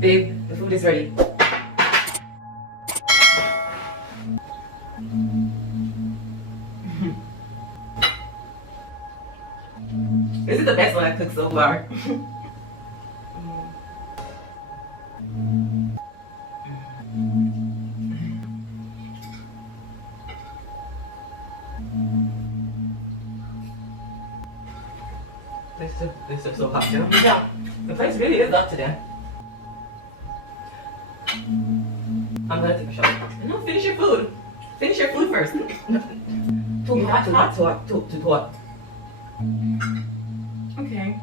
Babe, the food is ready. This is the best one I've cooked so far. This is so hot too. Yeah, the place really is up today. I'm gonna take a shower. No, finish your food. Finish your food first. Too hot. Too hot. Okay.